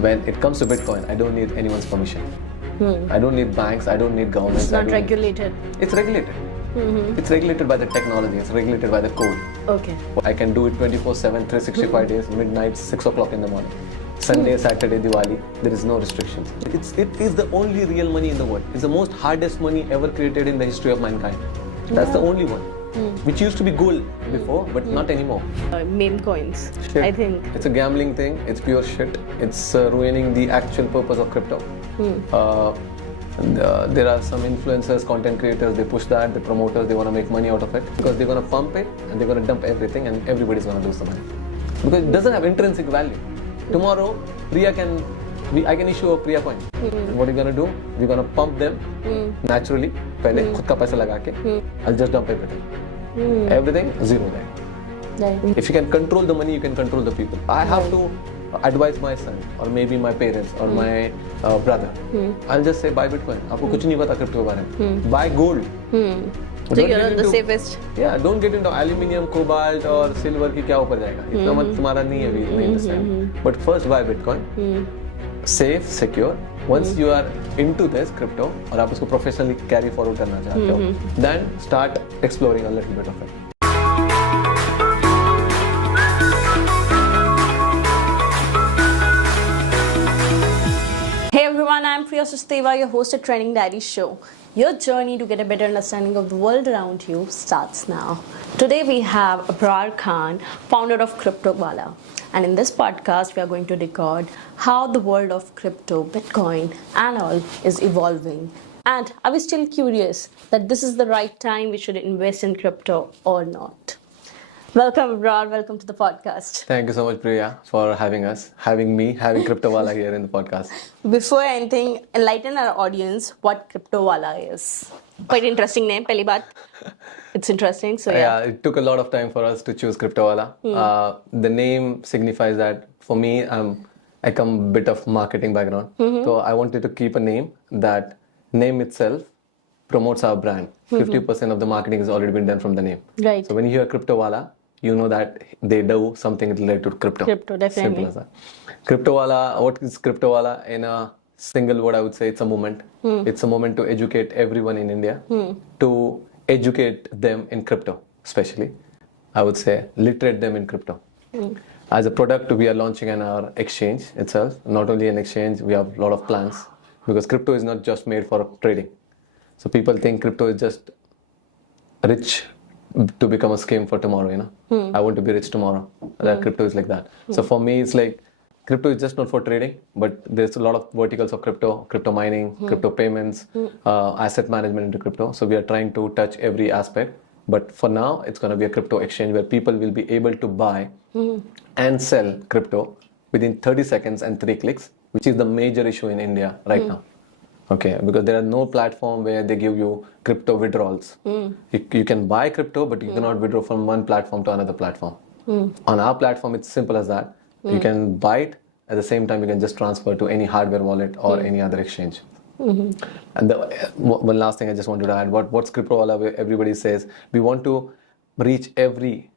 when it comes to Bitcoin, I don't need anyone's permission. I don't need banks, I don't need governments. It's not regulated. It's regulated. It's regulated by the technology, it's regulated by the code. Okay. I can do it 24/7, 365 days, midnight, 6 o'clock in the morning. Sunday, Saturday, Diwali, there is no restrictions. It is the only real money in the world. It's the most hardest money ever created in the history of mankind. That's the only one. Which used to be gold before, but not anymore. Meme coins, Shit. I think. It's a gambling thing. It's pure shit. It's ruining the actual purpose of crypto. There are some influencers, content creators, they push that, the promoters, they want to make money out of it because they're going to pump it and they're going to dump everything and everybody's going to lose the money. Because it doesn't have intrinsic value. Tomorrow, I can issue a Priya coin. And what are you going to do? We're going to pump them naturally. पहले खुद का पैसा लगा के, I'll just dump everything. Everything, zero there. Right. If you can control the money, you can control the people. I have to advise my son or maybe my parents or my brother. I'll just say buy Bitcoin. आपको कुछ नहीं पता crypto के बारे में. Buy gold. So you're on the safest. Yeah, don't get into aluminium, cobalt or silver की क्या ऊपर जाएगा. इतना मत तुम्हारा नहीं है अभी in this time. But first buy Bitcoin. Safe, secure. Once you are into this crypto और आप उसको professionally carry forward करना चाहते हो, then start exploring a little bit of it. Hey everyone, I'm Priya Susteva, your host at Trending Diary Show. Your journey to get a better understanding of the world around you starts now. Today we have Abrar Khan, founder of CryptoWala. And in this podcast, we are going to record how the world of crypto, Bitcoin and all is evolving. And are we still curious that this is the right time we should invest in crypto or not? Welcome, Abrar. Welcome to the podcast. Thank you so much, Priya, for having us, having CryptoWala here in the podcast. Before anything, enlighten our audience what CryptoWala is. Quite interesting name, pehli baat. It's interesting, so yeah. It took a lot of time for us to choose CryptoWala. The name signifies that for me, I come a bit of marketing background. So I wanted to keep a name that name itself promotes our brand. 50% of the marketing has already been done from the name. Right. So when you hear CryptoWala, you know that they do something related to crypto. Crypto, definitely. Simple as that. CryptoWala, what is CryptoWala? In a single word, I would say it's a movement. It's a moment to educate everyone in India, to educate them in crypto, especially. I would say literate them in crypto. As a product, we are launching an our exchange itself. Not only an exchange, we have a lot of plans because crypto is not just made for trading. So people think crypto is just rich to become a scheme for tomorrow, you know. I want to be rich tomorrow. That crypto is like that. So for me, it's like crypto is just not for trading, but there's a lot of verticals of crypto mining, crypto payments, asset management into crypto. So we are trying to touch every aspect. But for now, it's going to be a crypto exchange where people will be able to buy and sell crypto within 30 seconds and 3 clicks, which is the major issue in India right now. Okay, because there are no platform where they give you crypto withdrawals. You can buy crypto, but you cannot withdraw from one platform to another platform. On our platform, it's simple as that. You can buy it, at the same time you can just transfer to any hardware wallet or any other exchange. And one last thing I just wanted to add, what's CryptoWala, where everybody says, we want to reach every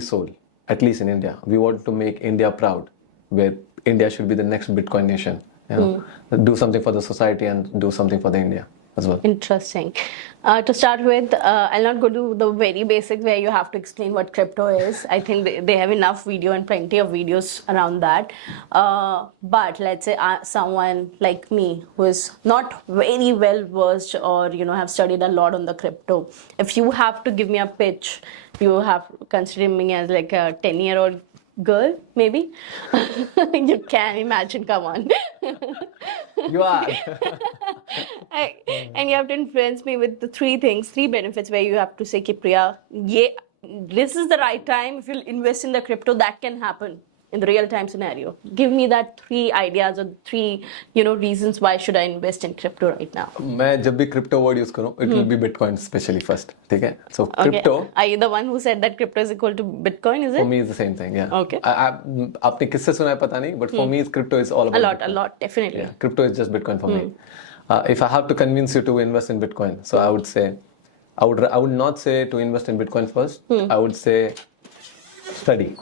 soul, at least in India. We want to make India proud, where India should be the next Bitcoin nation. You know, do something for the society and do something for the India as well. Interesting. To start with, I'll not go to the very basic where you have to explain what crypto is. I think they have enough video and plenty of videos around that. But let's say someone like me who is not very well versed or have studied a lot on the crypto. If you have to give me a pitch, you have consider me as like a 10-year-old girl, maybe. You can imagine, come on. You are. And you have to influence me with the three benefits where you have to say, Priya, this is the right time. If you invest in the crypto, that can happen in the real time scenario. Give me that 3 ideas or 3 reasons why should I invest in crypto right now. मैं जब भी crypto word use करूँ, it will be Bitcoin especially first. ठीक है? So crypto. Are you the one who said that crypto is equal to Bitcoin? Is it? For me, it's the same thing. Yeah. Okay. आपने किससे सुना है पता नहीं, but for me, crypto is all about a lot, definitely. Yeah, crypto is just Bitcoin for me. If I have to convince you to invest in Bitcoin, so I would say, I would not say to invest in Bitcoin first. I would say study.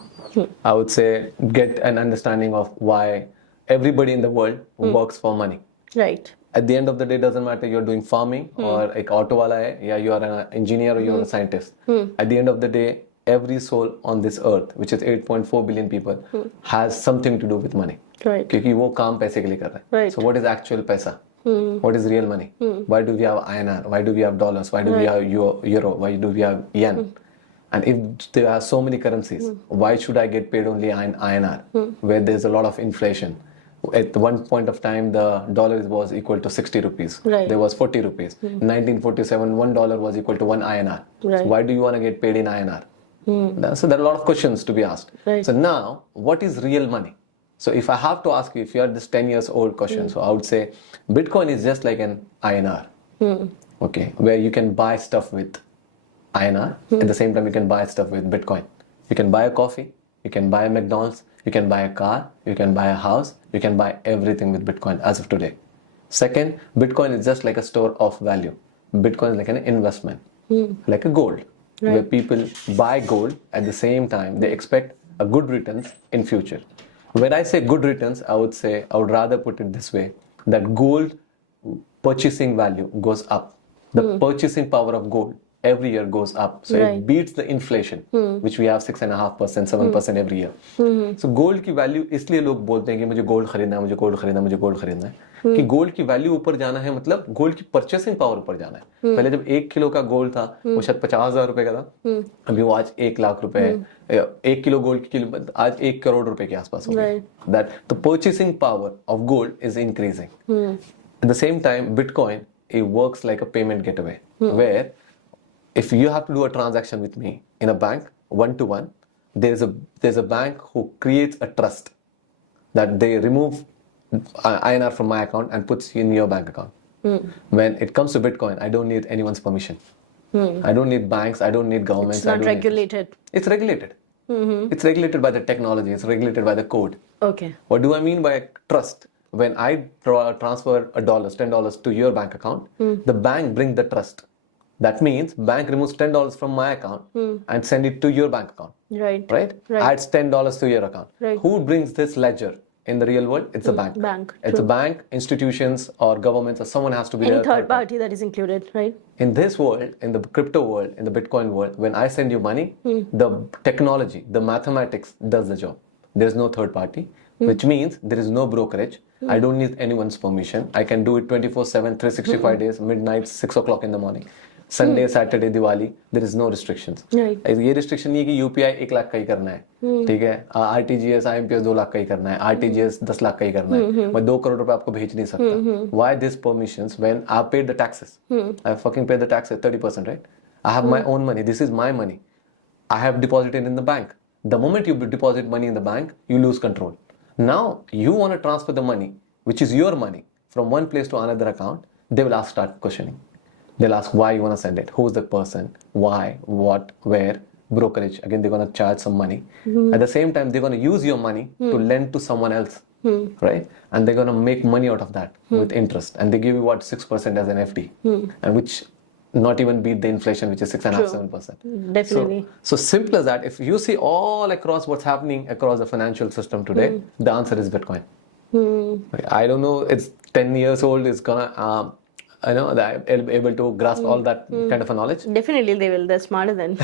I would say get an understanding of why everybody in the world works for money. Right. At the end of the day, doesn't matter you're doing farming or like auto wala hai, yeah, you are an engineer or you're a scientist. At the end of the day, every soul on this earth, which is 8.4 billion people, has something to do with money. Right. क्योंकि वो काम पैसे के लिए कर रहा है. Right. So what is actual पैसा? What is real money? Why do we have INR? Why do we have dollars? Why do we have euro? Why do we have yen? And if there are so many currencies, why should I get paid only in INR, where there's a lot of inflation? At one point of time, the dollar was equal to 60 rupees. Right. There was 40 rupees. In 1947, $1 was equal to 1 INR. Right. So why do you want to get paid in INR? So there are a lot of questions to be asked. Right. So now, what is real money? So if I have to ask you, if you are this 10 years old question, so I would say Bitcoin is just like an INR, okay, where you can buy stuff with INR. At the same time, you can buy stuff with Bitcoin. You can buy a coffee, you can buy a McDonald's, you can buy a car, you can buy a house, you can buy everything with Bitcoin as of today. Second, Bitcoin is just like a store of value. Bitcoin is like an investment, like a gold, where people buy gold at the same time, they expect a good returns in future. When I say good returns, I would rather put it this way, that gold purchasing value goes up. The purchasing power of gold every year goes up. So Right. it beats the inflation, which we have 6.5%, 7% every year. So gold की value इसलिए लोग बोलते हैं कि मुझे gold खरीदना है, मुझे गोल्ड खरीदना है, मुझे गोल्ड खरीदना है, कि गोल्ड की वैल्यू ऊपर जाना है, मतलब गोल्ड की परचेसिंग पावर ऊपर जाना है. पहले जब 1 किलो का गोल्ड था, वो शायद 50,000 रुपए का था, अभी वो आज 1 लाख रुपए है. 1 किलो गोल्ड की कीमत आज 1 करोड़ रुपए के आसपास हो गई. Right. That the purchasing power of gold is increasing. At the same time, Bitcoin, it works like a payment gateway, where if you have to do a transaction with me in a bank, one-to-one, there's a bank who creates a trust that they remove INR from my account and puts in your bank account. When it comes to Bitcoin, I don't need anyone's permission. I don't need banks, I don't need governments. It's I not don't need- regulated. It's regulated. It's regulated by the technology, it's regulated by the code. Okay. What do I mean by trust? When I transfer $10 to your bank account, the bank brings the trust. That means bank removes $10 from my account and send it to your bank account. Right. Right? Adds $10 to your account. Right. Who brings this ledger in the real world? It's a bank. Bank, It's a bank, institutions or governments or someone has to be Any there. third party that is included, right? In this world, in the crypto world, in the Bitcoin world, when I send you money, the technology, the mathematics does the job. There's no third party, which means there is no brokerage. I don't need anyone's permission. I can do it 24/7, 365 days, midnight, 6 o'clock in the morning. Sunday, Saturday, Diwali, there is no restrictions. Right. ये restriction नहीं है कि UPI 1 lakh का ही करना है, ठीक है, RTGS, IMPS 2 lakh का ही करना है, RTGS 10 लाख का ही करना है, मैं 2 करोड़ रुपए आपको भेज नहीं सकता. Why these permissions when I paid the taxes? I fucking paid the taxes 30%, right? I have my own money. This is my money. I have deposited in the bank. The moment you deposit money in the bank, you lose control. Now you want to transfer the money, which is your money, from one place to another account. They will start questioning. They'll ask why you want to send it, who's the person, why, what, where, brokerage. Again, they're going to charge some money. At the same time, they're going to use your money to lend to someone else, right? And they're going to make money out of that with interest. And they give you what, 6% as an FD, and which not even beat the inflation, which is 6.5%, 7%. Definitely. So simple as that. If you see all across what's happening across the financial system today, the answer is Bitcoin. I don't know, it's 10 years old, it's gonna, I know that I'm able to grasp all that kind of a knowledge. Definitely they will. They're smarter than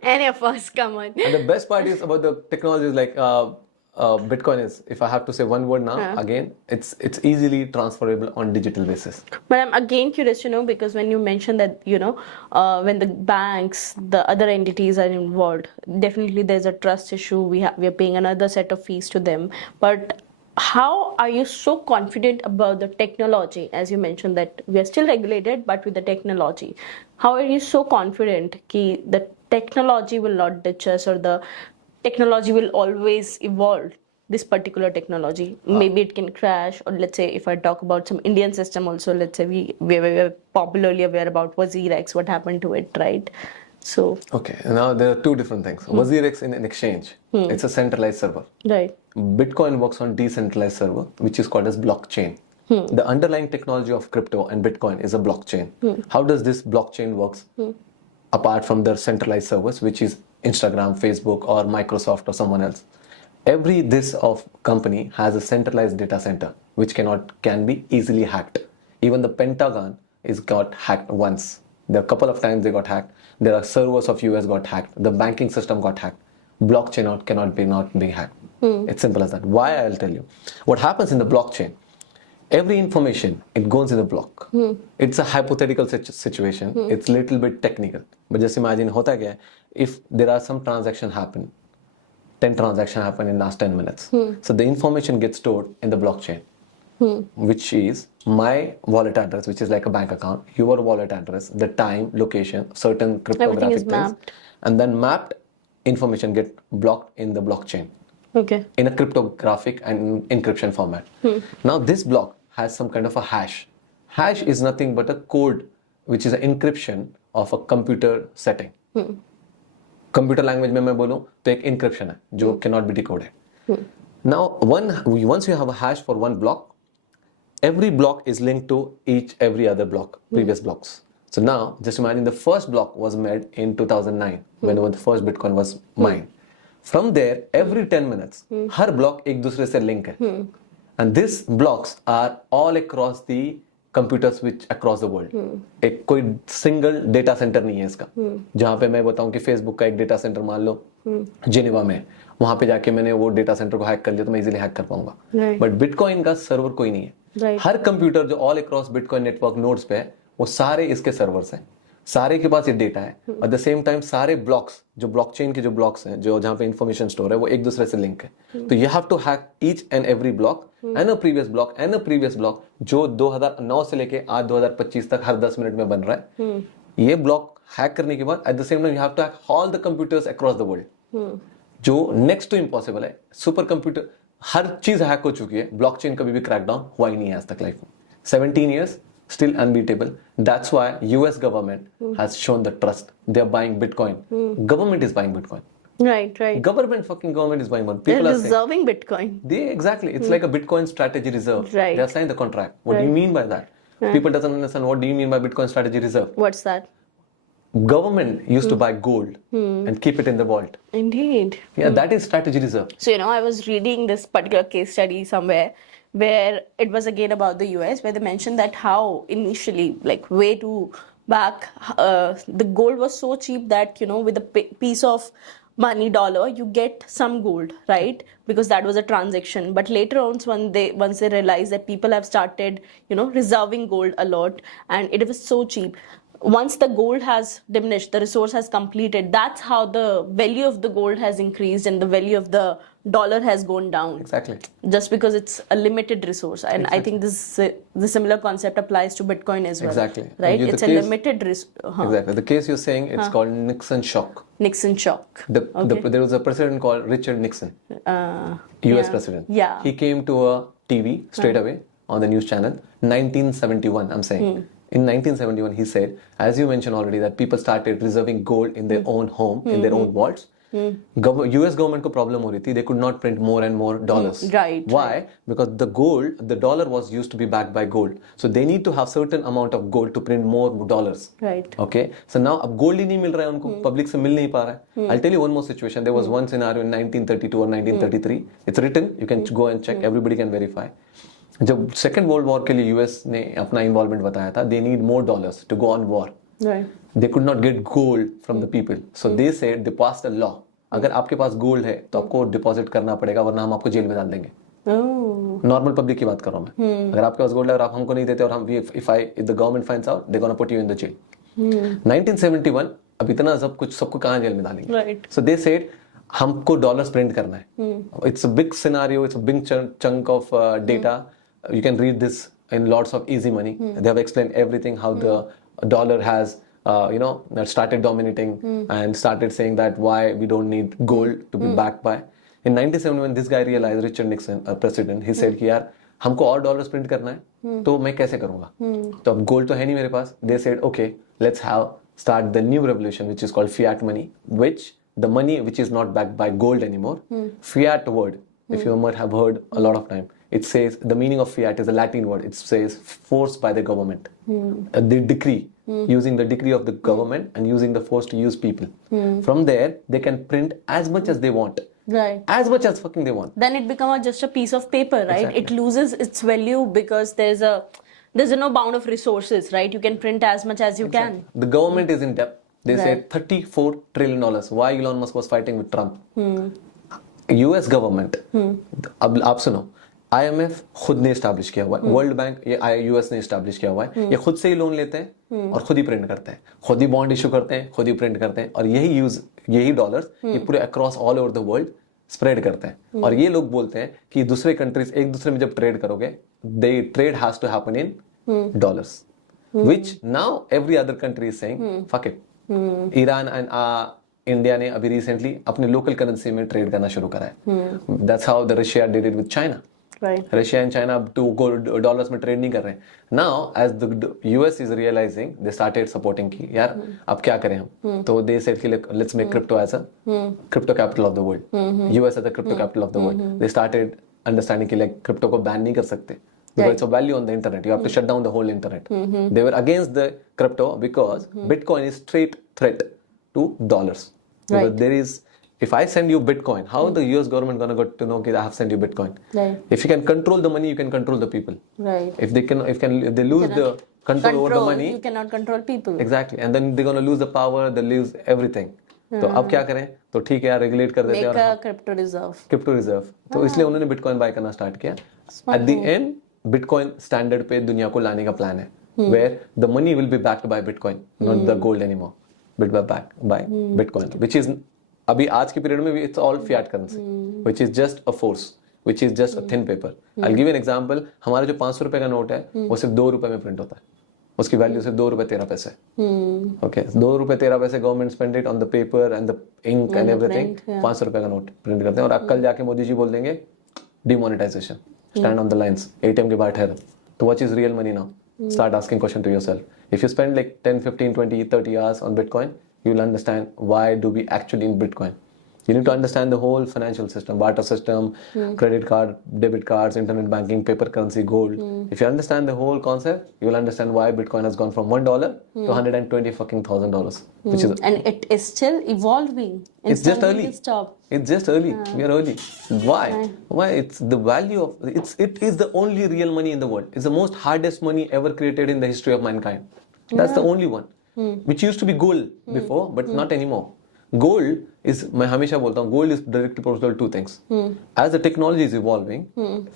any of us. Come on. And the best part is about the technology is like Bitcoin is, if I have to say one word now, again, it's easily transferable on digital basis. But I'm again curious to know, because when you mentioned that, when the banks, the other entities are involved, definitely there's a trust issue. We are paying another set of fees to them. But how are you so confident about the technology? As you mentioned that we are still regulated, but with the technology, how are you so confident that the technology will not ditch us, or the technology will always evolve? This particular technology, maybe it can crash, or let's say if I talk about some Indian system also, let's say we were popularly aware about WazirX, what happened to it, right? So okay, now there are two different things. WazirX in an exchange, it's a centralized server. right. Bitcoin works on decentralized server, which is called as blockchain. The underlying technology of crypto and Bitcoin is a blockchain. How does this blockchain works apart from the centralized servers, which is Instagram, Facebook, or Microsoft, or someone else? every this of company has a centralized data center which can be easily hacked. Even the Pentagon is got hacked once. There are a couple of times they got hacked. There are servers of US got hacked. The banking system got hacked. Blockchain cannot be hacked. It's simple as that. Why? I'll tell you. What happens in the blockchain? Every information, it goes in a block. It's a hypothetical situation. It's little bit technical. But just imagine hota kya hai? If there are some transaction happen, 10 transactions happen in last 10 minutes. So the information gets stored in the blockchain, which is my wallet address, which is like a bank account, your wallet address, the time, location, certain cryptographic Everything is things, mapped. and then mapped information get blocked in the blockchain Okay. in a cryptographic and encryption format. Now this block has some kind of a hash. Hash is nothing but a code which is an encryption of a computer setting. Computer language में मैं बोलूं तो एक encryption है जो cannot be decoded. Now once you have a hash for one block, every block is linked to every other block, previous blocks. So now just imagine the first block was made in 2009 when the first Bitcoin was mined. From there every 10 minutes her block एक दूसरे से link है. And these blocks are all across the computer switch across the world. एक कोई single data centre नहीं है इसका. जहां पे मैं बताऊं कि फेसबुक का एक डेटा सेंटर मान लो जिनेवा में, वहां पे जाके मैंने वो डेटा सेंटर को हैक कर लिया तो मैं इजीली हैक कर पाऊंगा. बट बिटकॉइन का सर्वर कोई नहीं है. हर कंप्यूटर जो all across bitcoin network nodes पे है वो सारे इसके सर्वर्स हैं. सारे के पास ये डेटा है. एट द सेम टाइम सारे ब्लॉक्स जो ब्लॉकचेन के जो ब्लॉक्स हैं जो जहां पे इंफॉर्मेशन स्टोर है वो एक दूसरे से लिंक है. तो you have to hack each and every block and a previous block and a previous block जो 2009 से लेके आज 2025 तक हर 10 मिनट में बन रहा है. ये ब्लॉक हैक करने के बाद at the same time you have to hack all the computers across the world, जो नेक्स्ट टू इम्पॉसिबल है. सुपर कंप्यूटर हर चीज हैक हो चुकी है. ब्लॉकचेन कभी भी क्रैकडाउन हुआ ही नहीं है आज तक लाइफ में. 17 years still unbeatable. That's why US government has shown the trust. They are buying Bitcoin. Government is buying Bitcoin. Right. Government is buying one. They're People are saying reserving Bitcoin. exactly. It's like a Bitcoin strategy reserve. Right. They have signed the contract. What do you mean by that? People doesn't understand what do you mean by Bitcoin strategy reserve. What's that? Government used to buy gold and keep it in the vault. Indeed. Yeah, that is strategy reserve. So, I was reading this particular case study somewhere where it was again about the US, where they mentioned that how initially, like way to back, the gold was so cheap that, with a piece of money, dollar, you get some gold, right? Because that was a transaction. But later on, once they realized that people have started, reserving gold a lot, and it was so cheap. Once the gold has diminished, the resource has completed, that's how the value of the gold has increased and the value of the dollar has gone down. Exactly. Just because it's a limited resource. And I think the similar concept applies to Bitcoin as well. Exactly. Right? And It's a limited resource. Exactly. The case you're saying, it's called Nixon shock. Nixon shock. There was a president called Richard Nixon, US president. Yeah. He came to a TV straight away on the news channel, 1971, I'm saying. In 1971, he said, as you mentioned already, that people started reserving gold in their own home, in their own vaults. US government को problem हो रही थी. They could not print more and more dollars. Right. Why? Because the dollar was used to be backed by gold. So they need to have certain amount of gold to print more dollars. Right. Okay. So now अब gold ही नहीं मिल रहा है उनको, public से मिल नहीं पा रहा है. I'll tell you one more situation. There was one scenario in 1932 or 1933. It's written. You can go and check. Everybody can verify. जब सेकेंड वर्ल्ड वॉर के लिए यूएस ने अपना इन्वॉल्वमेंट बताया था, they need more dollars to go on war. They could not get gold from the people, so they said they passed a law, अगर आपके पास gold है तो आपको डिपॉजिट करना पड़ेगा वरना हम आपको जेल में डाल देंगे. नॉर्मल पब्लिक की बात कर रहा हूं मैं. अगर आपके पास गोल्ड है और आप हमको नहीं देते और हम if the government finds out they gonna put you in the jail. 1971 अब इतना सब कुछ सबको कहां जेल में डालेंगे. सो दे सेड हमको डॉलर्स प्रिंट करना है. It's a big scenario, it's a big chunk of data. You can read this in lots of easy money. They have explained everything, how the dollar has started dominating and started saying that why we don't need gold to be backed by. In 1971 when this guy realized, Richard Nixon, president, he said कि यार हमको और dollars print करना है तो मैं कैसे करूंगा. तो अब गोल्ड तो है नहीं मेरे पास. They said okay, let's start the new revolution which is called fiat money, which the money which is not backed by gold anymore. Fiat word, if you might have heard a lot of time, it says the meaning of fiat is a Latin word. It says forced by the government. The decree, using the decree of the government and using the force to use people. From there, they can print as much as they want. Right. as much as fucking they want. Then it becomes just a piece of paper, right? Exactly. It loses its value because there's no bound of resources, right? You can print as much as you can. The government is in debt. They say Right. $34 trillion. Why Elon Musk was fighting with Trump? Hmm. US government अब आप सुनो IMF खुद ने establish किया हुआ है, world bank ये US ने स्टैब्लिश किया हुआ है, ये खुद से ही लोन लेते हैं और खुद ही प्रिंट करते हैं, खुद ही बॉन्ड इशू करते हैं, खुद ही प्रिंट करते हैं और यही डॉलर्स ये पूरे across all over the world spread करते हैं और ये लोग बोलते हैं कि दूसरे कंट्रीज एक दूसरे में जब ट्रेड करोगे they trade has to happen in dollars which now every other country is saying fuck it. Iran and India ने अभी रिसेंटली अपने लोकल करेंसी में ट्रेड करना शुरू करा है. That's how the Russia did it with China. Right. Russia and China अब dollars में ट्रेड नहीं कर रहे हैं. Now as the US is realising they started supporting की यार अब क्या करें हम, तो दे सेड कि let's make crypto as a crypto capital of the world, US as a crypto capital of the world. They started understanding कि like crypto को बैन नहीं कर सकते because it's a value on the internet. You have to shut down the whole internet. They were against the crypto because Bitcoin is straight threat to dollars. Because Right. there is, if I send you Bitcoin, how the US government gonna get to know that I have sent you Bitcoin? Right. If you can control the money, you can control the people. Right. If they lose the control over the money, You cannot control people. exactly, and then they're gonna lose the power, they lose everything. तो अब क्या करें? तो ठीक है यार regulate कर देते हैं Make और a crypto reserve. Crypto reserve. तो इसलिए उन्होंने बिटकॉइन बाय करना स्टार्ट किया. At the end bitcoin standard पे दुनिया को लाने का प्लान है, where the money will be backed by bitcoin, not the gold anymore, but back by bitcoin, which is अभी आज के पीरियड में भी it's all fiat currency, which is just a force, which is just a thin paper. I give an example. हमारा जो 500 रुपए का note है वो सिर्फ 2 रुपए में प्रिंट होता है, उसकी वैल्यू सिर्फ 2 रुपए 13 पैसे. ओके, 2 रुपए 13 पैसे government spend it on the paper and the ink and everything. 500 रुपए का नोट प्रिंट करते हैं और कल जाके मोदी जी बोल देंगे demonetisation, stand on the lines, ATM के बाहर ठहरो. तो what is real money now? Start asking question to yourself. If you spend like 10, 15, 20, 30 hours on Bitcoin, you will understand why do we actually need Bitcoin. You need to understand the whole financial system, barter system, credit card, debit cards, internet banking, paper currency, gold. If you understand the whole concept, you will understand why Bitcoin has gone from $1 to 120 fucking $1,000, which is And it is still evolving. it's just early. Stop. It's just early. We are early. Why? Why? It's the value of it is the only real money in the world. It's the most hardest money ever created in the history of mankind. That's the only one. Which used to be gold before, but not anymore. Gold is, मैं हमेशा बोलता हूँ, gold is directly proportional to two things. As the technology is evolving,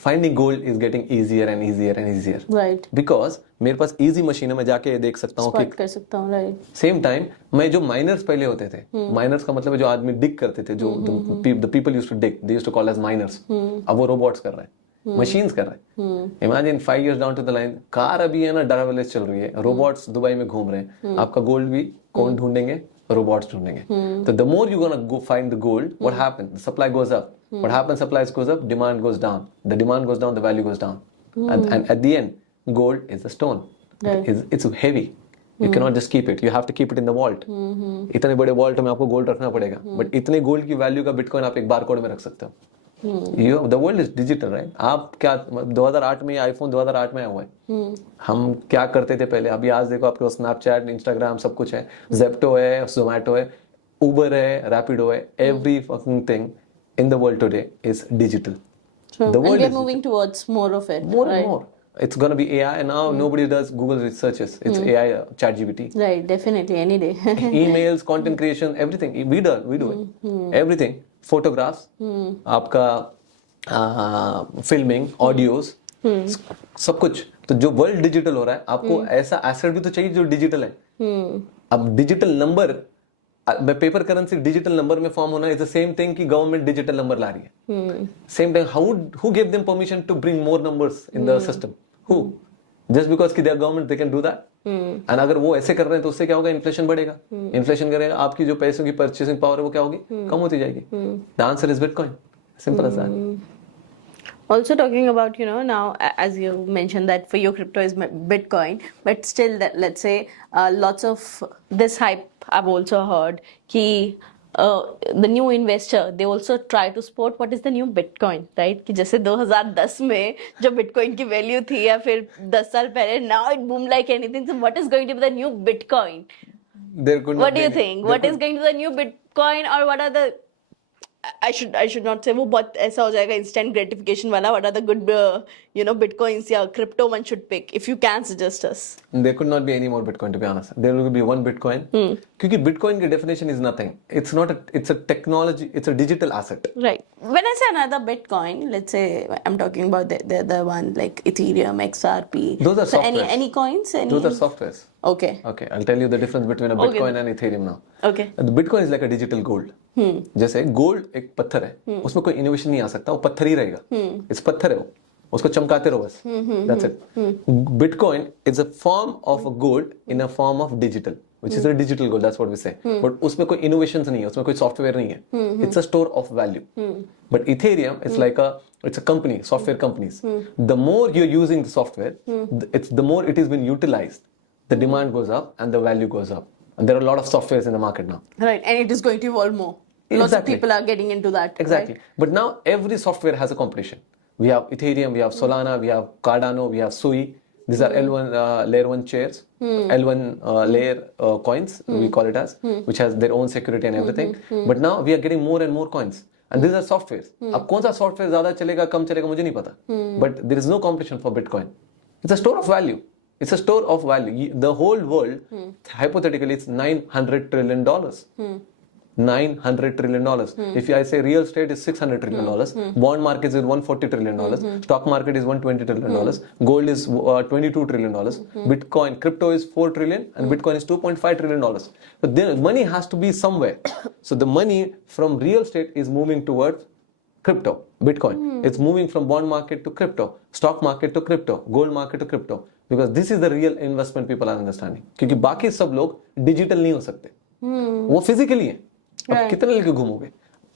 finding gold is getting easier and easier and easier. Right. Because मेरे पास easy machine है, मैं जाके देख सकता हूँ कि Spot कर सकता हूँ. Right. सेम टाइम मैं जो माइनर्स पहले होते थे, माइनर्स का मतलब है जो आदमी डिग करते थे, जो the people used to dig, they used to call as miners. अब वो रोबोट्स कर रहे हैं, मशीन्स कर रहे हैं. Imagine 5 years down to the line, car अभी है ना ड्राइवरलेस चल रही है, रोबोट्स दुबई में घूम रहे हैं. आपका गोल्ड भी कौन ढूंढेंगे? रोबोट्स ढूंढेंगे. तो the more you gonna go find the gold, what happens? The supply goes up. What happens? Supply goes up, demand goes down. The demand goes down, the value goes down. And at the and gold is a stone. It's heavy. You cannot just keep it. You have to keep it in the vault. इतने बड़े vault में आपको gold रखना पड़ेगा. But इतने gold की value का bitcoin आप एक बारकोड में रख सकते हो. The world is digital, right? आप क्या 2008 में आईफोन 2008 में आया हुआ है. हम क्या करते थे पहले? अभी आज देखो आपके पास स्नैपचैट, इंस्टाग्राम, सब कुछ है. जेप्टो है, जोमैटो है, उबर है, रैपिडो है. Every fucking thing in the world today is digital. True. The And world we are is moving towards more of it. more right? and more. It's gonna be AI, and now nobody does Google researches. It's AI, ChatGPT. Right, definitely, any day. Emails, content creation, everything. We do it. Everything. Photographs, आपका filming, audios, सब कुछ. तो जो world digital हो रहा है, आपको ऐसा एसेट भी तो चाहिए जो डिजिटल है. अब digital number, paper currency digital number में फॉर्म होना इज द सेम थिंग कि गवर्नमेंट डिजिटल नंबर ला रही है. Same time who give them permission to bring more numbers in the system? Who? Just because कि they are government, they can do that. And अगर वो ऐसे कर रहे हैं तो उससे क्या होगा? इन्फ्लेशन बढ़ेगा. इन्फ्लेशन करेगा, आपकी जो पैसों की परचेसिंग पावर है वो क्या होगी? कम होती जाएगी. The answer is bitcoin. Simple as that. Also talking about, now as you mentioned that for your crypto is Bitcoin, but still that, let's say lots of this hype I've also heard कि the new investor they also try to spot what is the new Bitcoin, right? कि जैसे 2010 में जो Bitcoin की value थी या फिर 10 साल पहले, now it boomed like anything. So what is going to be the new Bitcoin? There could not What do you be- think? there What is could- going to be the new Bitcoin, or what are the I should not say वो बहुत ऐसा हो जाएगा instant gratification वाला. What are the good bitcoins या crypto one should pick if you can suggest us? There could not be any more Bitcoin, to be honest. There will be one Bitcoin. क्योंकि Bitcoin की definition is nothing. It's a technology, it's a digital asset. Right. When I say another Bitcoin, let's say I'm talking about the one like Ethereum, XRP. Those are so softwares. any coins? Those are softwares. Okay. Okay, I'll tell you the difference between a Bitcoin and Ethereum now. Okay. The Bitcoin is like a digital gold. जैसे gold एक पत्थर है, उसमें कोई innovation नहीं आ सकता, वो पत्थर ही रहेगा. इस पत्थर है वो, उसको चमकाते रहो बस. That's it. Bitcoin is a form of a gold in a form of digital, which is a digital gold. That's what we say. But उसमें कोई innovations नहीं है, उसमें कोई software नहीं है. It's a store of value. But Ethereum is like it's a company, software companies. The more you're using the software, the more it is being utilized. The demand goes up and the value goes up. And there are a lot of softwares in the market now. Right, and it is going to evolve more. Lots of Exactly. people are getting into that. Exactly. Right? But now every software has a competition. We have Ethereum, we have Solana, we have Cardano, we have Sui. These are L1 layer 1 shares, L1 layer coins, we call it as, which has their own security and everything. But now we are getting more and more coins. And these are softwares. अब कौन सा software ज़्यादा चलेगा कम चलेगा मुझे नहीं पता. But there is no competition for Bitcoin. It's a store of value. It's a store of value. The whole world, hypothetically, it's $900 trillion. $900 trillion. If I say real estate is $600 trillion, bond market is $140 trillion, stock market is $120 trillion, gold is $22 trillion, Bitcoin, crypto is $4 trillion, and Bitcoin is $2.5 trillion. But the money has to be somewhere. So the money from real estate is moving towards crypto, Bitcoin. It's moving from bond market to crypto, stock market to crypto, gold market to crypto. Because this is the real investment people are understanding. क्योंकि बाकी सब लोग digital नहीं हो सकते, वो physically है. अब कितने लेके घूमोगे?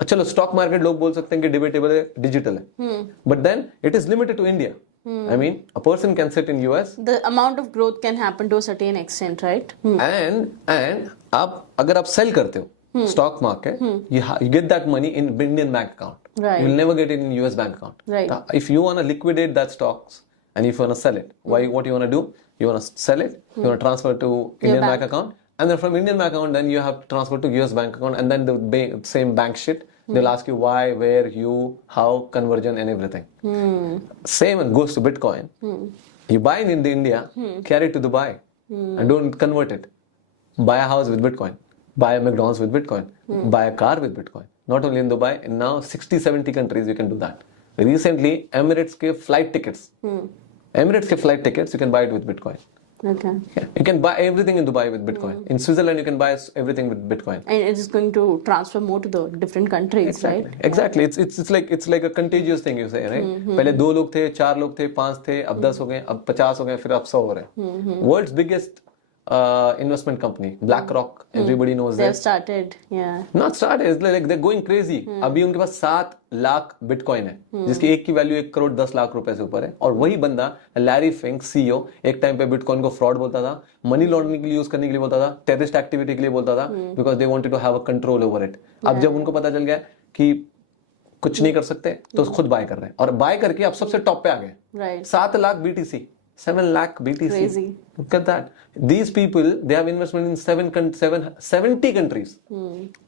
चलो स्टॉक मार्केट लोग बोल सकते हैं कि डिबेटेबल है, डिजिटल है, but then it is limited to India. I mean, a person can sit in US. The amount of growth can happen to a certain extent, right? And आप अगर आप सेल करते हो stock market, you get that money in Indian bank account. Right. You'll never get it in US bank account. Right. If you want to liquidate that stocks and if you want to sell it, what you want to do? You want to sell it, you want to transfer to Indian bank account, and then from Indian bank account, then you have to transfer to US bank account, and then the same bank shit. They'll ask you why, where, you, how, conversion, and everything. Same goes to Bitcoin. You buy in India, carry it to Dubai, and don't convert it. Buy a house with Bitcoin. Buy a McDonald's with Bitcoin. Buy a car with Bitcoin. Not only in Dubai, in now 60, 70 countries you can do that. Recently, Emirates gave flight tickets. You can buy it with Bitcoin. Okay. Yeah. You can buy everything in Dubai with Bitcoin. In Switzerland, you can buy everything with Bitcoin. And it is going to transfer more to the different countries, right? Exactly. It's like a contagious thing you say, right? पहले 2 लोग थे, 4 लोग थे, 5 थे, अब 10 हो गए, अब 50 हो गए, फिर अब 100 हो रहे हैं. World's biggest investment company, BlackRock, everybody knows They have that. started, yeah. Not started, it's like they're going crazy. अभी उनके पास 7 लाख बिटकॉइन है, जिसकी एक की वैल्यू 1 करोड़ 10 लाख रुपए से ऊपर है. और वही बंदा लैरी फिंक CEO एक टाइम पे बिटकॉइन को फ्रॉड बोलता था, मनी लॉन्ड्रिंग के लिए यूज करने के लिए बोलता था, टेररिस्ट एक्टिविटी के लिए बोलता था, because they wanted to have a control over it. अब जब उनको पता चल गया कि कुछ नहीं कर सकते, तो खुद बाय कर रहे हैं, और बाय करके अब सबसे टॉप पे आ गए. Right. 7 lakh BTC, 7 lakh BTC. Crazy. Look at that. These people, they have investment in 70 countries.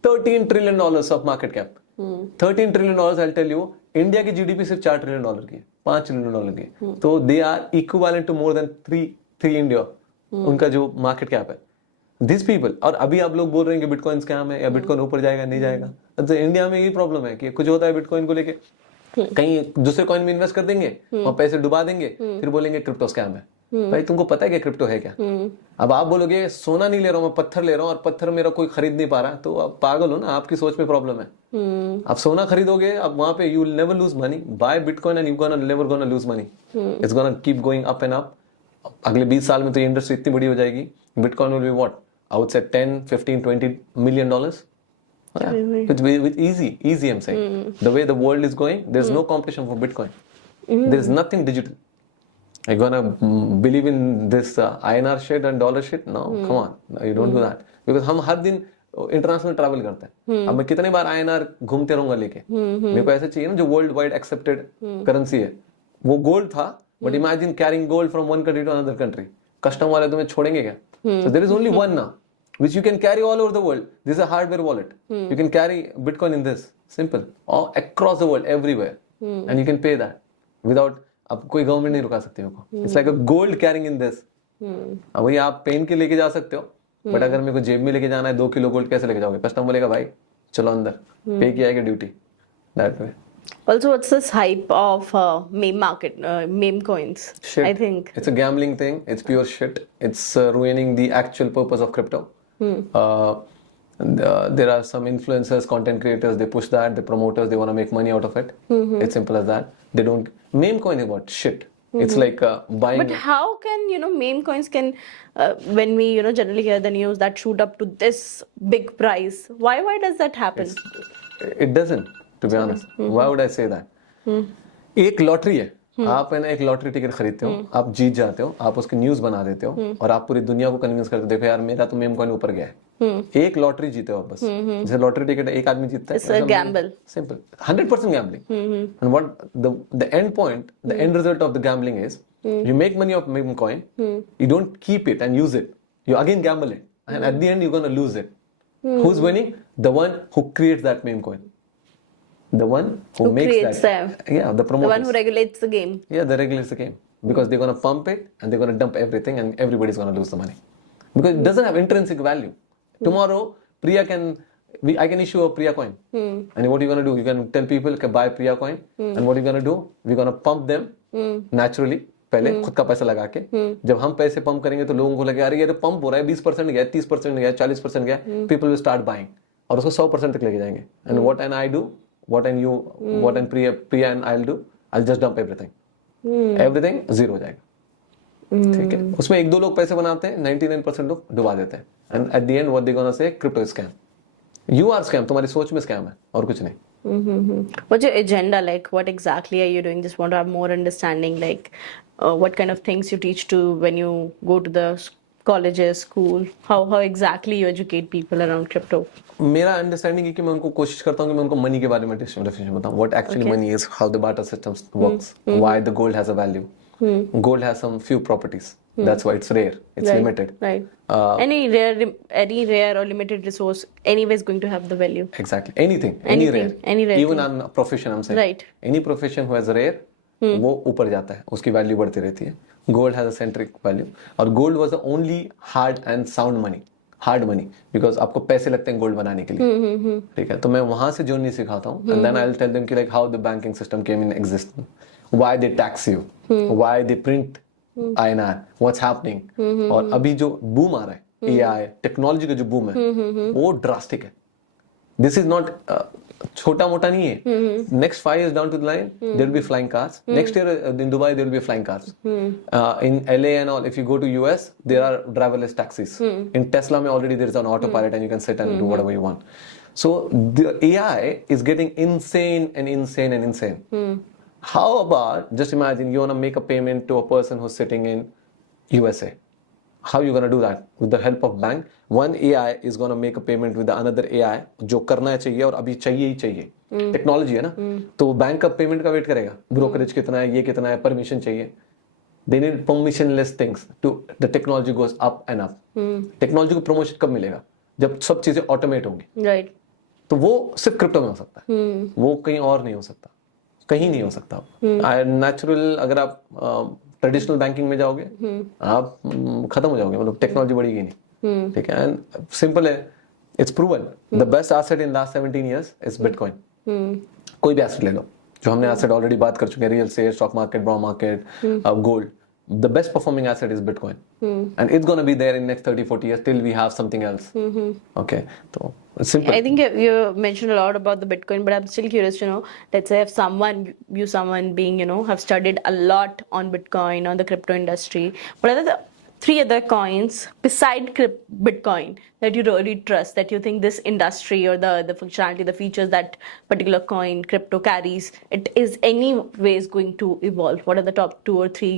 $13 trillion of market cap. $13 trillion, I'll tell you, India की GDP सिर्फ $4 trillion की है, $5 trillion की है. तो they are equivalent to more than three India. उनका जो market cap है. These people, और अभी आप लोग बोल रहे हैं कि बिटकॉइन स्कैम है या बिटकॉइन ऊपर जाएगा नहीं जाएगा. तो इंडिया में यही प्रॉब्लम है कि कुछ होता है बिटकॉइन को लेके, कहीं दूसरे कॉइन में इन्वेस्ट कर देंगे और पैसे डुबा देंगे, फिर बोलेंगे क्रिप्टो स्कैम है. भाई तुमको पता है कि क्रिप्टो है क्या? अब आप बोलोगे सोना नहीं ले रहा हूं, मैं पत्थर ले रहा हूं, और पत्थर मेरा कोई खरीद नहीं पा रहा, तो आप पागल हो ना, आपकी सोच में प्रॉब्लम है. आप सोना खरीदोगे, अब वहां पे you will never lose money. Buy bitcoin and you gonna never gonna lose money. It's gonna keep going up and up. अगले 20 साल में तो ये इंडस्ट्री इतनी बड़ी हो जाएगी. Bitcoin will be what, I would say 10, 15, 20 million dollars. Yeah. With easy I'm saying. The way the world is going, there's no competition for Bitcoin. There's nothing digital. Are you gonna believe in this INR shit and dollar shit? No, come on. No, you don't do that. Because हम हर दिन international travel करते हैं. अब मैं कितने बार INR घूमते रहूंगा लेके. मेरे को ऐसा चाहिए ना जो वर्ल्ड वाइड एक्सेप्टेड करेंसी है. वो गोल्ड था, but imagine carrying gold from one country to another country. Custom वाले तुम्हें छोड़ेंगे क्या? So there is only one now. which you can carry all over the world. This is a hardware wallet. You can carry Bitcoin in this. Simple. All across the world, everywhere. And you can pay that without. अब कोई government नहीं रुका सकती मेरे को. It's like a gold carrying in this. अब वही आप पेन के लेके जा सकते हो, बट अगर मेरे को जेब में लेके जाना है 2 किलो गोल्ड कैसे लेके जाओगे? कस्टमर बोलेगा भाई चलो अंदर, पे किया है कि duty. That way. Also, what's this hype of meme market, meme coins? Shit. I think It's a gambling thing. It's pure shit. It's ruining the actual purpose of crypto. There are some influencers, content creators, they push that, the promoters, they want to make money out of it. It's simple as that. They don't. Meme coin is what? Shit. It's like buying. But how can meme coins can when we generally hear the news that shoot up to this big price? Why does that happen? It doesn't, to be honest. Why would I say that? एक lottery है. आप है ना एक lottery ticket खरीदते हो, आप जीत जाते हो, आप उसकी न्यूज बना देते हो और आप पूरी दुनिया को कन्विंस करते हो, देखो यार मेरा तो मेम कॉइन ऊपर गया है. एक लॉटरी जीते हो आप बस. जैसे लॉटरी टिकट एक आदमी जीतता है. It's a gamble. Simple. 100% gambling. And what the end point, the end result of the gambling is, you make money off meme coin, you don't keep it and use it. You again gamble it. And at the end you're going to lose it. Who's winning? The one who creates that meme coin. The one who makes creates that. Yeah, the promoters. The one who regulates the game. Yeah, they regulate the game. Because they're going to pump it and they're going to dump everything and everybody's going to lose the money. Because it doesn't have intrinsic value. Tomorrow, Priya I can issue a Priya coin. And what are you going to do? You can tell people to buy Priya coin. And what are you going to do? We're going to pump them naturally. पहले खुद का पैसा लगा के जब हम पैसे pump करेंगे तो लोगों को लगे अरे ये तो पंप हो रहा है 20% गया 30% गया 40% गया पीपल विल स्टार्ट बाइंग और उसको 100% तक लेके जाएंगे and what and I do what and you what and Priya and I will do I just dump everything zero हो जाएगा. ठीक है, उसमें 1-2 लोग पैसे बनाते हैं, 99% लोग डुबा देते हैं and at the end what they gonna say crypto scam. You are scam, तुम्हारी सोच में स्कैम है और कुछ नहीं. What's your agenda like? What exactly are you doing? Just want to have more understanding, like what kind of things you teach to when you go to the colleges, school. How exactly you educate people around crypto? मेरा understanding है कि मैं उनको कोशिश करता हूँ कि मैं उनको मनी के बारे में डेफिनेशन बताऊँ. What actually money is, how the barter system works, why the gold has a value. Gold has some few properties. That's why it's rare. It's limited. Right. Any rare or limited resource, anyway, is going to have the value. Exactly. Anything. Any rare. Even on a profession, I'm saying. Right. Any profession who has rare, वो ऊपर जाता है, उसकी value बढ़ती रहती है. Gold has a centric value. और gold was the only hard and sound money. Hard money. Because आपको पैसे लगते हैं गोल्ड बनाने के लिए. ठीक है. तो मैं वहां से जो नहीं सिखाता हूँ. And then I'll tell them कि like how the banking system came in existence. Why they tax you, why they print INR, what's happening. और अभी जो बूम आ रहा है AI टेक्नोलॉजी का जो बूम है वो ड्रास्टिक है. दिस इज नॉट छोटा मोटा नहीं है. Next 5 years down to the line there will be flying cars. Next year in Dubai there will be flying cars. In LA and all, if you go to US there are driverless taxis. In Tesla में already there is an autopilot and you can sit and do whatever you want. So the AI is getting insane and insane and insane. How about, just imagine you want to make a payment to a person who's sitting in USA. How you going to do that? With the help of bank. One AI is going to make a payment with the another AI जो करना चाहिए और अभी चाहिए ही चाहिए. Technology है ना, तो बैंक का पेमेंट का वेट करेगा. ब्रोकरेज कितना है, ये कितना है, परमिशन चाहिए. They need permissionless things to the technology goes up and up. Technology को प्रमोशन कब मिलेगा? जब सब चीजें ऑटोमेट होंगी. Right. तो वो सिर्फ क्रिप्टो में हो सकता है. वो कहीं और नहीं हो सकता, कहीं नहीं हो सकता. नेचुरल अगर आप ट्रेडिशनल बैंकिंग में जाओगे आप खत्म हो जाओगे, मतलब टेक्नोलॉजी बढ़ेगी नहीं. ठीक है, एंड सिंपल है, it's proven. The best asset in last 17 years is bitcoin. कोई भी एसेट ले लो, जो हमने एसेट ऑलरेडी बात कर चुके हैं, real estate, stock market, bond market, gold. The best performing asset is Bitcoin. And it's going to be there in next 30-40 years till we have something else. Okay, so it's simple. I think you mentioned a lot about the Bitcoin, but I'm still curious to know, let's say if someone being, have studied a lot on Bitcoin, on the crypto industry, what are the 3 other coins beside Bitcoin that you really trust, that you think this industry or the functionality, the features that particular coin, crypto carries, it is anyways going to evolve? What are the top 2 or 3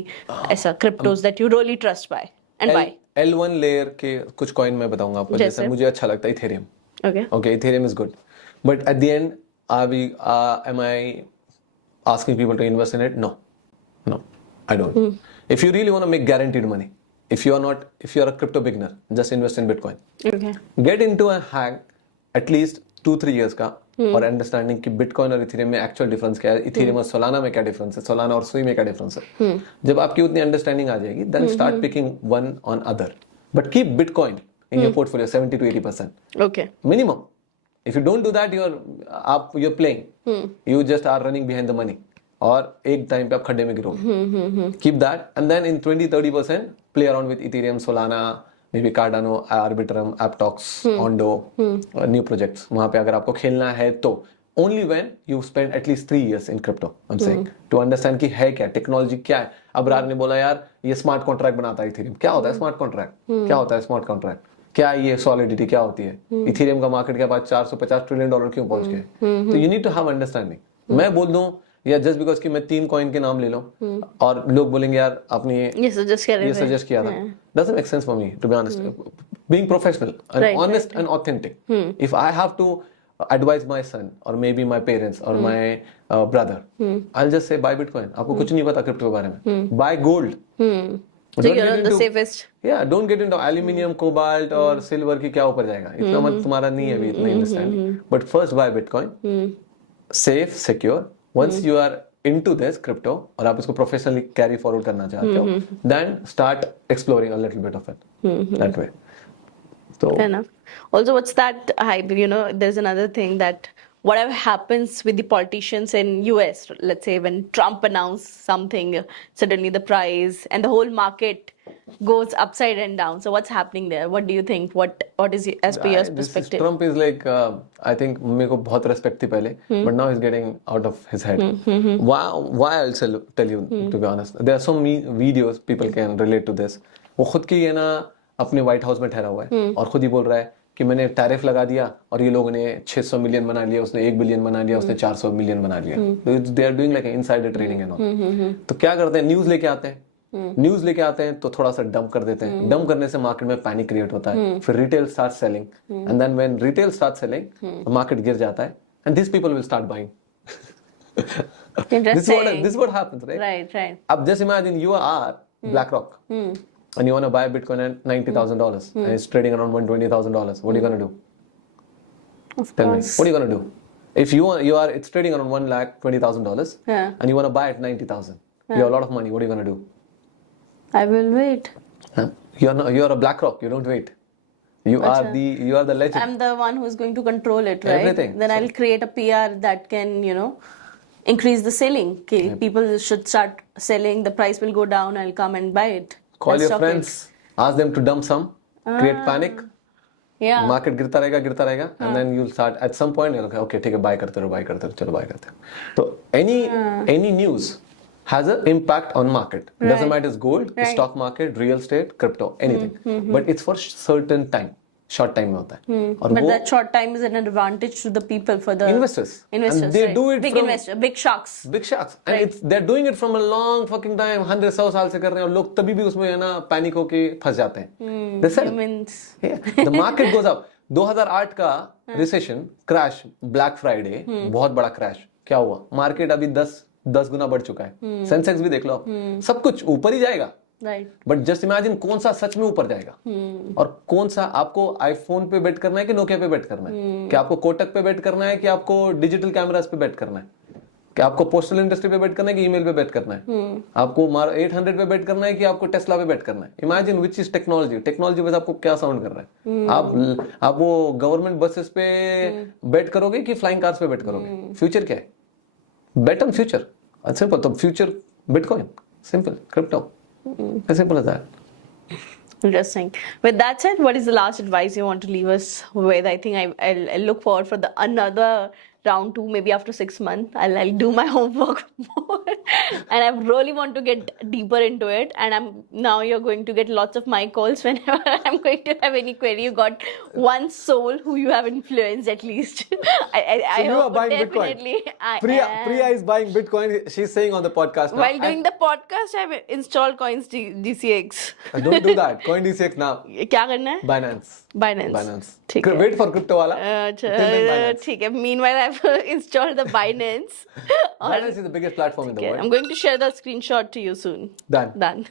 ऐसा cryptos that you really trust by and why? L1 layer के कुछ coin मैं बताऊंगा आपको. जैसे मुझे अच्छा लगता है Ethereum. Okay, Ethereum is good. But at the end, am I asking people to invest in it? No, I don't. If you really want to make guaranteed money, if you are a crypto beginner, just invest in Bitcoin. Okay. Get into a hack at least 2-3 years का और understanding कि bitcoin और Ethereum में actual difference क्या है, Ethereum और Solana में क्या डिफरेंस है, सोलाना और सुई में क्या डिफरेंस है. जब आपकी उतनी अंडरस्टैंडिंग आ जाएगी, then start picking one on other, but keep bitcoin in your portfolio 70 to 80% Okay. minimum. If you don't do that, you're playing. You just are running behind the money. और एक time पे आप खड्डे में गिरोगे. Keep that, and then in 20-30% play around with Ethereum, Solana, maybe Cardano, Arbitrum, Aptox, Ondo, new projects. वहाँ पे अगर आपको खेलना है तो only when you spend at least 3 years in crypto. I'm saying to understand कि है क्या, टेक्नोलॉजी क्या है. अब रार ने बोला यार ये स्मार्ट कॉन्ट्रैक्ट बनाता है इथेरियम. क्या होता है स्मार्ट कॉन्ट्रैक्ट? क्या होता है स्मार्ट कॉन्ट्रैक्ट? क्या ये सॉलिडिटी क्या होती है? इथेरियम का मार्केट के बाद $450 ट्रिलियन क्यों पहुंच गए? तो you need to have understanding. मैं बोल दूं या जस्ट बिकॉज कि मैं 3 कॉइन के नाम ले लूं और लोग बोलेंगे यार आपने ये सजेस्ट किया था, doesn't make sense for me to be honest. Being professional and honest and authentic. If I have to advise my son or maybe my parents or my brother, I'll just say buy Bitcoin. आपको कुछ नहीं पता crypto के बारे में. Buy gold. So you're on the safest. Yeah, don't get into aluminium, cobalt और silver की क्या ऊपर जाएगा. इतना मत तुम्हारा नहीं है अभी इतना understanding. But first buy Bitcoin. Safe, secure. Once you are into this crypto और आप इसको professionally carry forward करना चाहते हो, then start exploring a little bit of it that way. So Fair enough. Also, what's that hype? You know, there's another thing that whatever happens with the politicians in US, let's say when Trump announced something, suddenly the price and the whole market goes upside and down. So what's happening there? What do you think? What is as per your perspective? Trump is like, I think मेरे को बहुत respect थी पहले, but now he's getting out of his head. Why I'll tell you to be honest. There are so many videos people can relate to this. वो खुद की ये ना अपने व्हाइट हाउस में ठहरा हुआ है और खुद ही बोल रहा है कि मैंने टैरिफ लगा दिया और ये लोगों ने 600 मिलियन बना लिया, उसने 1 बिलियन बना लिया, उसने 400 मिलियन बना लिया. They are doing like insider trading and all. तो क्या करते हैं, न्यूज लेके आते हैं तो थोड़ा सा डंप कर देते हैं. डंप करने से मार्केट में पैनिक क्रिएट होता है, फिर retail start selling and then when retail start selling market गिर जाता है and this people will start buying. Interesting. This is what happens, right? Right. अब just imagine you are BlackRock and you want to buy Bitcoin at $90,000 and it's trading around $120,000. What are you going to do? Of Tell me. course. What are you going to do? If it's trading around $1,20,000 and you want to buy at 90,000, you have a lot of money. What are you going to do? I will wait. You're a BlackRock. You don't wait. You are the legend. I'm the one who's going to control it, right? Everything. Then I'll create a PR that can, increase the selling. Okay, people should start selling. The price will go down. I'll come and buy it. Call Let's your stop friends. Ask them to dump some. Create panic. it. Yeah. Market गिरता रहेगा and then you'll start at some point you'll okay, okay ठीक है, buy करते रहो चलो buy करते रहो. तो any news has an impact on market. Doesn't matter, it's gold, stock market, real estate, crypto, anything. But it's for certain time. Short time में होता है. और But वो that short time is an advantage to the people, for the investors. And they right? do it big from investor, big sharks. big sharks. And they're doing it from a long fucking time. 100 साल से कर रहे हैं और लोग तभी भी उसमें है ना पैनिक होके फंस जाते हैं. They sell. Humans. Yeah. The market goes up. 2008 का रिसेशन क्रैश, ब्लैक फ्राइडे बहुत बड़ा क्रैश. क्या हुआ? मार्केट अभी 10 गुना बढ़ चुका है. सेंसेक्स भी देख लो आप, सब कुछ ऊपर ही जाएगा. Right. बट जस्ट इमेजिन कौन सा सच में ऊपर जाएगा और कौन सा आपको आईफोन पे बेट करना है कि नोकिया पे बेट करना है, कि आपको कोटक पे बेट करना है कि आपको डिजिटल कैमरास पे बेट करना है, कि आपको पोस्टल इंडस्ट्री पे बेट करना है कि ईमेल पे बेट करना है, आपको 800 पे बेट करना है कि आपको टेस्ला पे बेट करना है. इमेजिन विच इज टेक्नोलॉजी बस आपको क्या साउंड कर रहा है. आप वो गवर्नमेंट बसेस पे बेट करोगे कि फ्लाइंग कार्स पे बेट करोगे. फ्यूचर क्या है? Bet on future. सिंपल. तो future bitcoin, simple. Crypto, as simple as that. Interesting. With that said, what is the last advice you want to leave us with? I think I'll look forward for the another round 2, maybe after 6 months. I'll do my homework more, and I really want to get deeper into it. And now you're going to get lots of my calls whenever I'm going to have any query. You got one soul who you have influenced at least. I you hope are buying definitely. Bitcoin. Priya is buying Bitcoin. She's saying on the podcast now. While doing the podcast, I've installed Coins DCX. Don't do that. Coin DCX now. क्या करना है? Binance. Binance. ठीक है। Wait for crypto वाला. अच्छा, Till then Binance. ठीक है। Meanwhile, I've installed the Binance. Binance is the biggest platform in the Okay, world. I'm going to share the screenshot to you soon. Done. Done.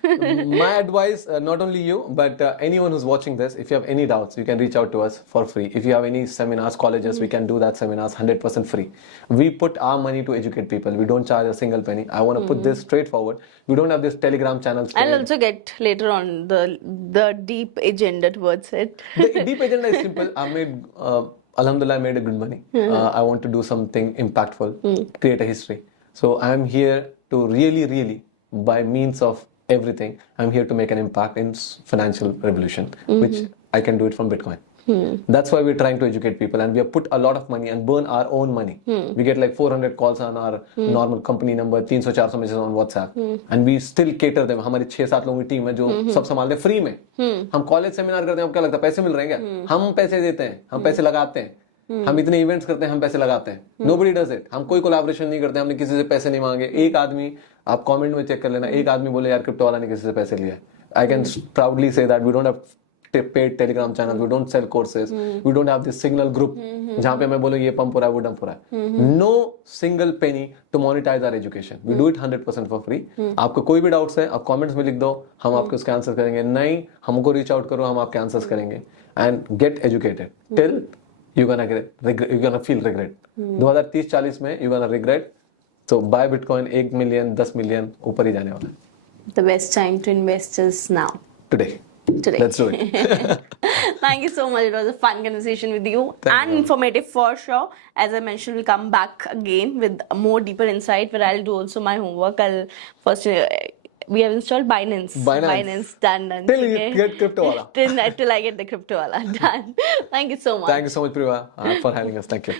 My advice, not only you, but anyone who's watching this, if you have any doubts, you can reach out to us for free. If you have any seminars, colleges, we can do that seminars 100% free. We put our money to educate people. We don't charge a single penny. I want to put this straightforward. We don't have this Telegram channels. I'll also get later on the deep agenda towards it. The deep agenda is simple. I made, Alhamdulillah, I made a good money. I want to do something impactful, create a history. So I'm here to really, by means of everything, I'm here to make an impact in financial revolution, which I can do it from Bitcoin. That's why we're trying to educate people, and we have put a lot of money and burn our own money. We get like 400 calls on our normal company number, 300-400 messages on WhatsApp, and we still cater them. हमारी 6-7 लोगों की team है जो सब संभालते हैं free में. हम कॉलेज सेमिनार करते हैं, आपको क्या लगता है पैसे मिल रहे हैं क्या? हम पैसे देते हैं, हम पैसे लगाते हैं. हम इतने इवेंट्स करते हैं, हम पैसे लगाते हैं. Nobody does it. हम कोई कोलैबोरेशन नहीं करते, हमने किसी से पैसे नहीं मांगे. एक आदमी, आप कमेंट में चेक कर लेना, एक आदमी बोले यार क्रिप्टो वाला ने किसी से पैसे लिए. I can proudly say that we don't have paid Telegram channel, we don't sell courses, we don't have this signal group जहाँ पे मैं बोलूँ ये पंप हो रहा है, वो डंप हो रहा है. No single penny to monetize our education. We do it 100% for free. आपको कोई भी डाउट्स है, आप कमेंट्स में लिख दो, हम आपके उसके आंसर करेंगे. नहीं, हमको रीच आउट करो, हम आपके आंसर्स करेंगे. And get educated till you're gonna feel regret. 2030-40 में you're gonna regret. So buy Bitcoin, 1 million, 10 million ऊपर ही जाने वाला है. The best time to invest is now. Today. Let's do it. Thank you so much. It was a fun conversation with you. Thank and you. informative for sure. As I mentioned, we'll come back again with a more deeper insight where I'll do also my homework. I'll first we have installed Binance. Binance. Done. Till you Okay? get crypto wala. till I get the crypto wala. Done. Thank you so much. Thank you so much, Priya, for having us. Thank you.